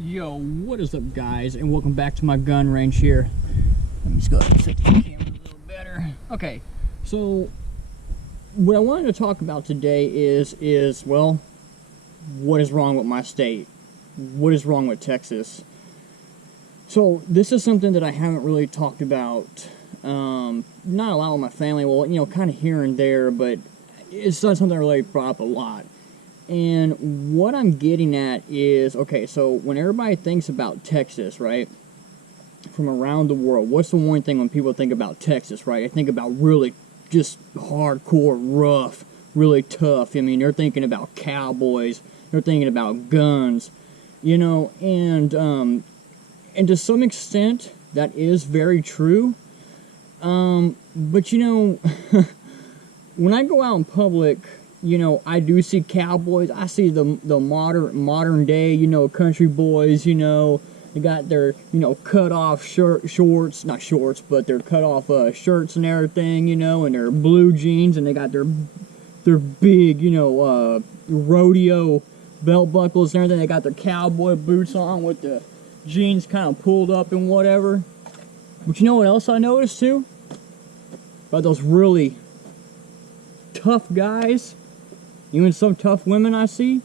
Yo, what is up, guys, and welcome back to my gun range here. Let me just go ahead and set the camera a little better. Okay, so what I wanted to talk about today is well, what is wrong with my state? What is wrong with Texas? So this is something that I haven't really talked about, not a lot with my family. Well, you know, kind of here and there, but it's not something I really brought up a lot. And what I'm getting at is, okay, so when everybody thinks about Texas, right, from around the world, what's the one thing when people think about Texas, right? They think about really just hardcore, rough, really tough. I mean, they're thinking about cowboys, they're thinking about guns, you know, and to some extent, that is very true. But, you know, when I go out in public, you know, I do see cowboys. I see the modern day, you know, country boys, you know. They got their, you know, cut off shorts, not shorts, but their cut off shirts and everything, you know, and their blue jeans, and they got their big, you know, rodeo belt buckles and everything. They got their cowboy boots on with the jeans kind of pulled up and whatever. But you know what else I noticed too? About those really tough guys, even some tough women I see,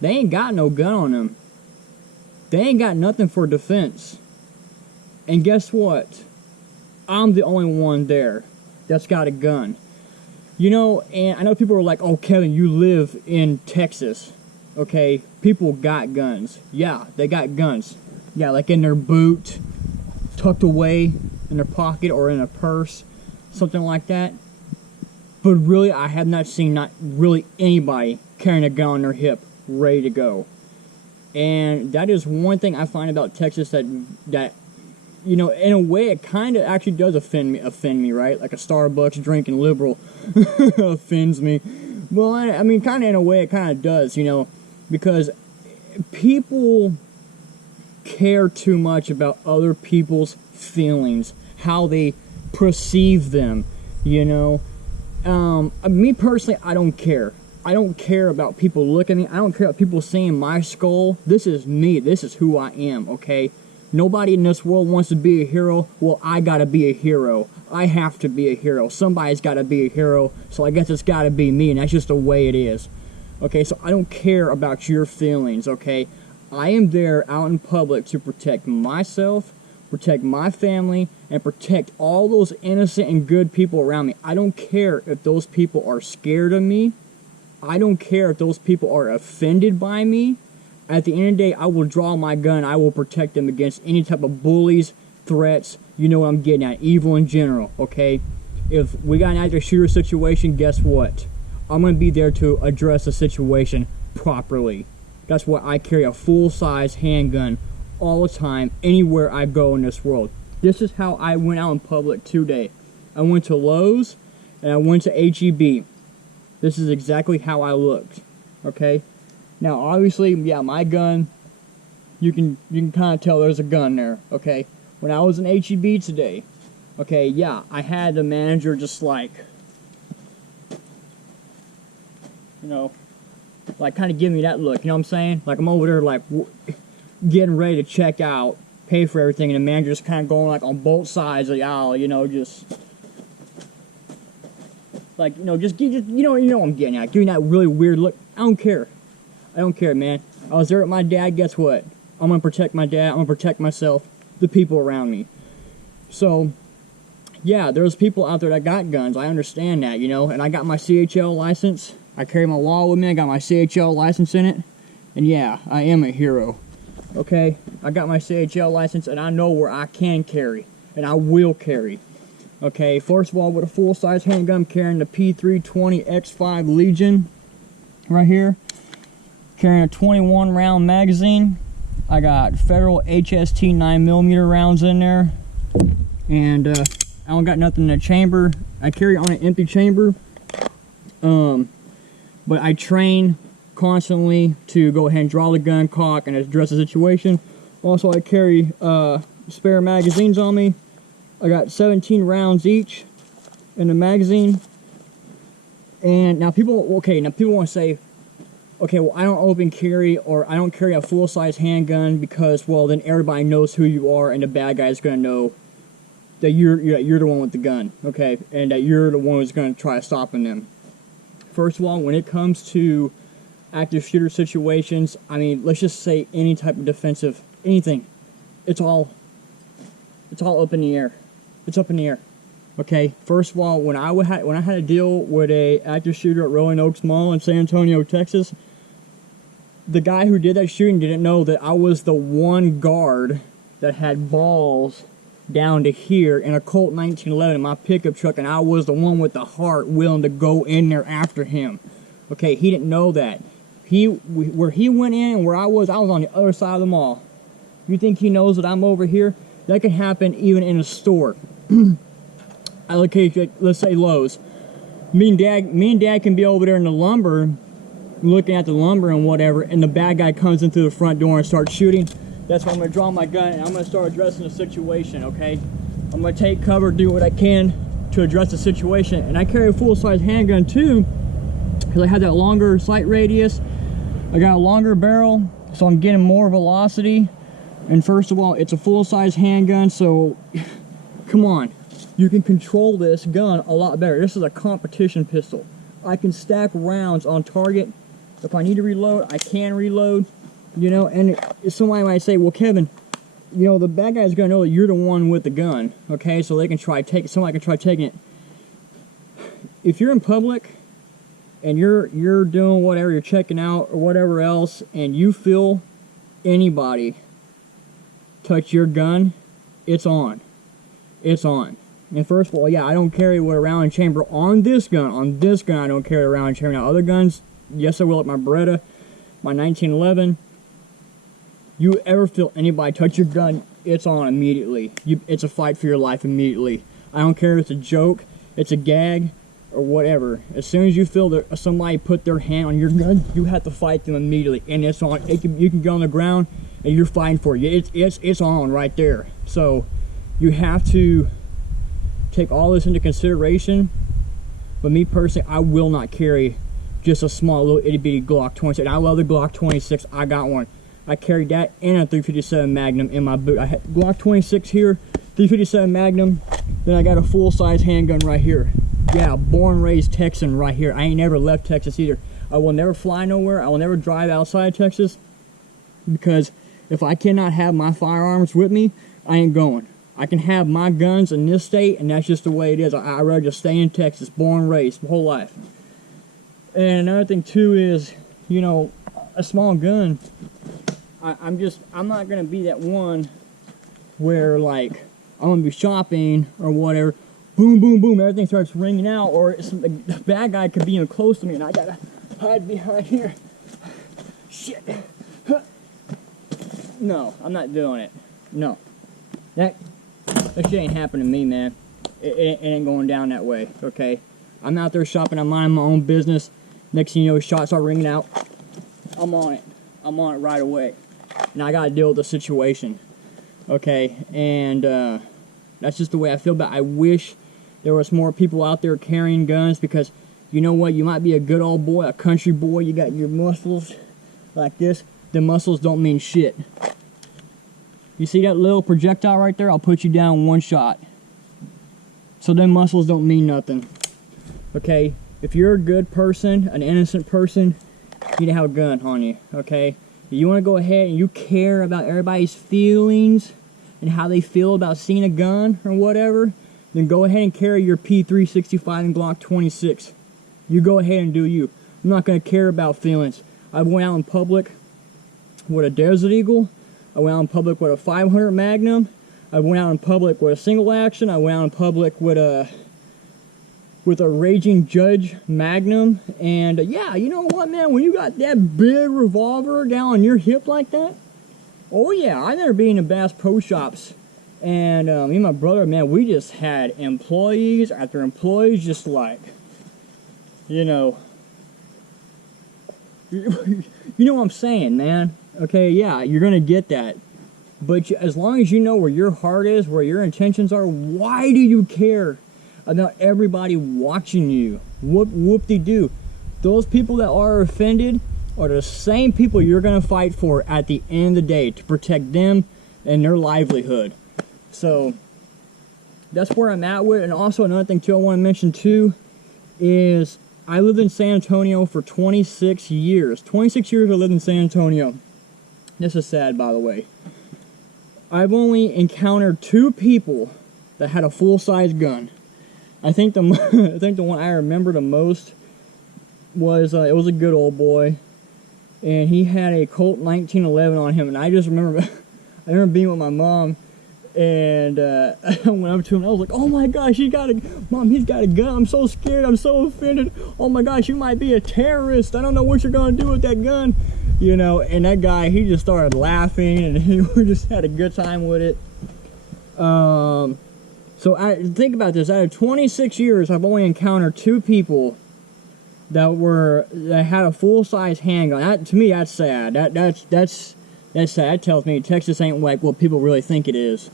they ain't got no gun on them. They ain't got nothing for defense. And guess what? I'm the only one there that's got a gun. You know, and I know people are like, oh, Kevin, you live in Texas. Okay, people got guns. Yeah, they got guns. Yeah, like in their boot, tucked away in their pocket or in a purse, something like that. But really, I have not seen not really anybody carrying a gun on their hip, ready to go. And that is one thing I find about Texas that you know, in a way, it kind of actually does offend me, right? Like a Starbucks drinking liberal offends me. Well, I mean, kind of in a way, it kind of does, you know, because people care too much about other people's feelings, how they perceive them, you know. Me personally, I don't care. I don't care about people looking at me. I don't care about people seeing my skull. This is me. This is who I am, okay? Nobody in this world wants to be a hero. Well, I gotta be a hero. I have to be a hero. Somebody's gotta be a hero, so I guess it's gotta be me, and that's just the way it is. Okay, so I don't care about your feelings, okay? I am there out in public to protect myself, protect my family, and protect all those innocent and good people around me. I don't care if those people are scared of me. I don't care if those people are offended by me. At the end of the day, I will draw my gun. I will protect them against any type of bullies, threats. You know what I'm getting at. Evil in general, okay? If we got an active shooter situation, guess what? I'm going to be there to address the situation properly. That's why I carry a full-size handgun all the time, anywhere I go in this world. This is how I went out in public today. I went to Lowe's and I went to H-E-B. This is exactly how I looked, okay? Now, obviously, yeah, my gun, you can kind of tell there's a gun there, okay? When I was in H-E-B today, okay, yeah, I had the manager just like, you know, like kind of give me that look, you know what I'm saying? Like I'm over there like getting ready to check out, pay for everything, and the manager's kind of going like on both sides of the aisle, you know, just like, you know, just you know what I'm getting at, giving that really weird look. I don't care, man. I was there with my dad. Guess what? I'm gonna protect my dad. I'm gonna protect myself, the people around me. So, yeah, there's people out there that got guns. I understand that, you know, and I got my CHL license. I carry my law with me. I got my CHL license in it, and yeah, I am a hero. Okay, I got my CHL license, and I know where I can carry, and I will carry. Okay, first of all, with a full-size handgun, I'm carrying the P320 X5 Legion right here. Carrying a 21-round magazine. I got Federal HST 9mm rounds in there. And I don't got nothing in the chamber. I carry on an empty chamber. But I train constantly to go ahead and draw the gun, cock, and address the situation. Also, I carry spare magazines on me. I got 17 rounds each in the magazine. And now people want to say, okay, well, I don't open carry or I don't carry a full-size handgun because, well, then everybody knows who you are and the bad guy's going to know that you're the one with the gun, okay, and that you're the one who's going to try stopping them. First of all, when it comes to active shooter situations, I mean, let's just say any type of defensive, anything, it's all up in the air. It's up in the air. Okay, first of all, when I had to deal with a active shooter at Rolling Oaks Mall in San Antonio, Texas, the guy who did that shooting didn't know that I was the one guard that had balls down to here in a Colt 1911 in my pickup truck, and I was the one with the heart willing to go in there after him. Okay, he didn't know that. Where he went in and where I was on the other side of the mall. You think he knows that I'm over here? That can happen even in a store. I look at, let's say Lowe's. Me and Dad can be over there in the lumber, looking at the lumber and whatever, and the bad guy comes in through the front door and starts shooting. That's when I'm gonna draw my gun and I'm gonna start addressing the situation, okay? I'm gonna take cover, do what I can to address the situation. And I carry a full-size handgun too, because I have that longer sight radius. I got a longer barrel, so I'm getting more velocity. And first of all, it's a full-size handgun, so come on. You can control this gun a lot better. This is a competition pistol. I can stack rounds on target. If I need to reload, I can reload. You know, and somebody might say, well, Kevin, you know, the bad guy's gonna know that you're the one with the gun, okay? So they can try take it. Somebody can try taking it. If you're in public and you're doing whatever, you're checking out or whatever else, and you feel anybody touch your gun, it's on. It's on. And first of all, yeah, I don't carry with a round chamber on this gun. On this gun, I don't carry a round chamber. Now, other guns, yes, I will, like my Beretta, my 1911. You ever feel anybody touch your gun, it's on immediately. It's a fight for your life immediately. I don't care if it's a joke, it's a gag, or whatever. As soon as you feel that somebody put their hand on your gun, you have to fight them immediately. And it's on. You can get on the ground and you're fighting for it. It's on right there. So you have to take all this into consideration. But me personally, I will not carry just a small little itty bitty Glock 26. I love the Glock 26. I got one. I carried that and a 357 Magnum in my boot. I had Glock 26 here, 357 Magnum, then I got a full-size handgun right here. Yeah, born, raised Texan right here. I ain't never left Texas either. I will never fly nowhere. I will never drive outside Texas, because if I cannot have my firearms with me, I ain't going. I can have my guns in this state, and that's just the way it is. I'd rather just stay in Texas, born, raised, my whole life. And another thing too is, you know, a small gun, I'm not gonna be that one where, like, I'm gonna be shopping or whatever, boom, boom, boom, everything starts ringing out, or the bad guy could be even close to me and I gotta hide behind here. Shit. No, I'm not doing it. No. That shit ain't happening to me, man. It ain't going down that way, okay? I'm out there shopping, I'm minding my own business. Next thing you know, shots start ringing out. I'm on it. I'm on it right away. And I gotta deal with the situation, okay? And that's just the way I feel. But I wish there was more people out there carrying guns, because you know what? You might be a good old boy, a country boy. You got your muscles like this. The muscles don't mean shit. You see that little projectile right there? I'll put you down in one shot. So them muscles don't mean nothing, okay? If you're a good person, an innocent person, you don't have a gun on you, okay? If you want to go ahead and you care about everybody's feelings and how they feel about seeing a gun or whatever, then go ahead and carry your P365 and Glock 26. You go ahead and do you. I'm not going to care about feelings. I went out in public with a Desert Eagle. I went out in public with a 500 Magnum. I went out in public with a single action. I went out in public with a Raging Judge Magnum. And yeah, you know what, man, when you got that big revolver down on your hip like that, oh yeah, I never been in Bass Pro Shops. And me and my brother, man, we just had employees after employees, just like, you know, you know what I'm saying, man. Okay, yeah, you're gonna get that. But as long as you know where your heart is, where your intentions are, why do you care about everybody watching you? Whoop-de-doo. Those people that are offended, are the same people you're going to fight for at the end of the day to protect them and their livelihood. So that's where I'm at with it. And also another thing too I want to mention too is I lived in San Antonio for 26 years. 26 years I lived in San Antonio. This is sad, by the way. I've only encountered 2 people that had a full-size gun. I think the one I remember the most was it was a good old boy, and he had a Colt 1911 on him. And I just remember, I remember being with my mom, and I went up to him. And I was like, "Oh my gosh, Mom, he's got a gun! I'm so scared! I'm so offended! Oh my gosh, you might be a terrorist! I don't know what you're gonna do with that gun." You know, and that guy, he just started laughing, and we just had a good time with it. So think about this. Out of 26 years, I've only encountered 2 people that had a full-size handgun. To me, that's sad. That's sad. That tells me Texas ain't like what people really think it is.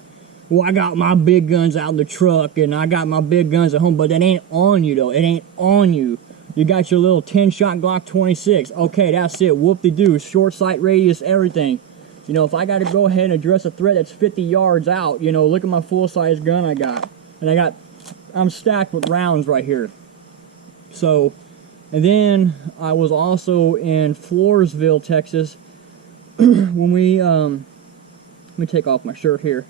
Well, I got my big guns out in the truck, and I got my big guns at home, but that ain't on you, though. It ain't on you. You got your little 10-shot Glock 26. Okay, that's it. Whoop-de-doo. Short sight radius, everything. You know, if I got to go ahead and address a threat that's 50 yards out, you know, look at my full-size gun I got. And I'm stacked with rounds right here. So, and then I was also in Floresville, Texas, when let me take off my shirt here.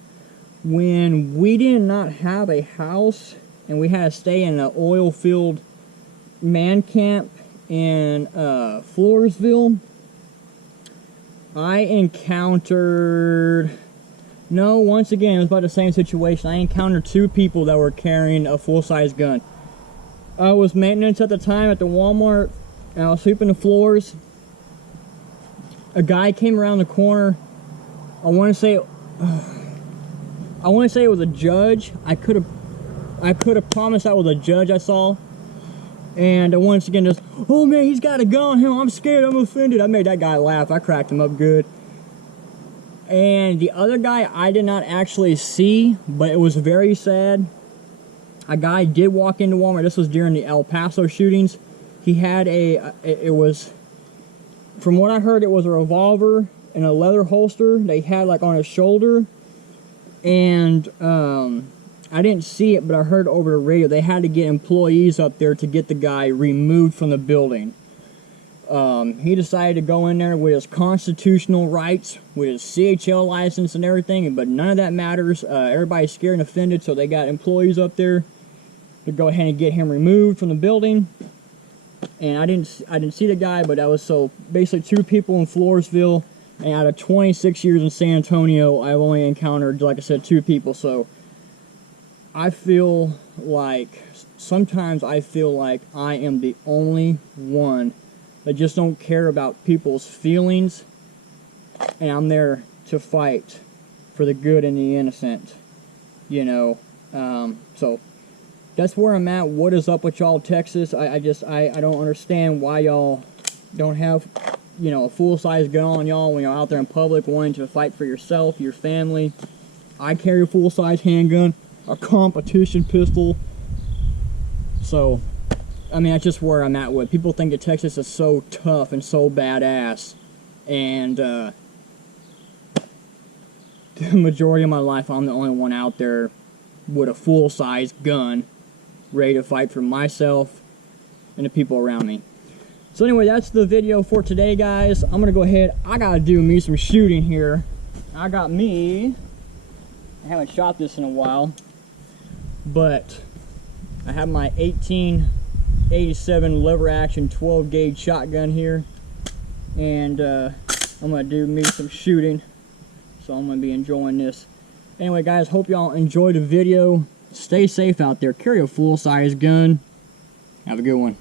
When we did not have a house, and we had to stay in an oil-filled man camp in Floresville, I encountered, once again, it was about the same situation. I encountered 2 people that were carrying a full-size gun. I was maintenance at the time at the Walmart, and I was sweeping the floors. A guy came around the corner. I want to say it was a judge. I could have promised that was a judge I saw. And once again, just, "Oh man, he's got a gun on him. I'm scared. I'm offended." I made that guy laugh. I cracked him up good. And the other guy I did not actually see, but it was very sad. A guy did walk into Walmart. This was during the El Paso shootings. He had it was, from what I heard, it was a revolver and a leather holster that he had like on his shoulder. And I didn't see it, but I heard over the radio they had to get employees up there to get the guy removed from the building. He decided to go in there with his constitutional rights, with his CHL license and everything, but none of that matters. Everybody's scared and offended, so they got employees up there to go ahead and get him removed from the building. And I didn't see the guy, but that was so basically 2 people in Floresville, and out of 26 years in San Antonio, I've only encountered, like I said, 2 people. So I feel like, sometimes I feel like I am the only one that just don't care about people's feelings, and I'm there to fight for the good and the innocent, you know. So that's where I'm at. What is up with y'all, Texas? I don't understand why y'all don't have, you know, a full-size gun on y'all when you're out there in public wanting to fight for yourself, your family. I carry a full-size handgun, a competition pistol. So, I mean, that's just where I'm at with. People think that Texas is so tough and so badass. And the majority of my life, I'm the only one out there with a full-size gun, ready to fight for myself and the people around me. So anyway, that's the video for today, guys. I'm gonna go ahead. I gotta do me some shooting here. I haven't shot this in a while, but I have my 1887 lever action 12 gauge shotgun here, and I'm gonna do me some shooting. So I'm gonna be enjoying this. Anyway, guys, hope y'all enjoyed the video. Stay safe out there. Carry a full-size gun. Have a good one.